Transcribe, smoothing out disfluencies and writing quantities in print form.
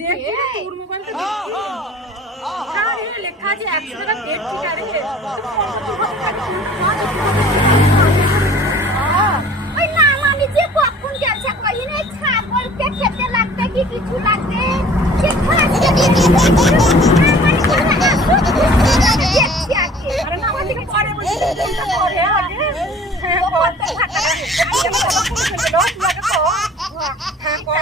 দেখি তোর মোবাইল তো দেখি আরে লেখা আছে 100 টাকা ডেট ঠিক আছে ওই না আমি যে কখন গেছে কইনে ছাগলকে খেতে লাগবে কি কিছু লাগবে সে খাচ্ছে আরে না আমার থেকে পরে বলছি কোনটা পরে আগে হ্যাঁ পরে ফাটা হ্যাঁ কর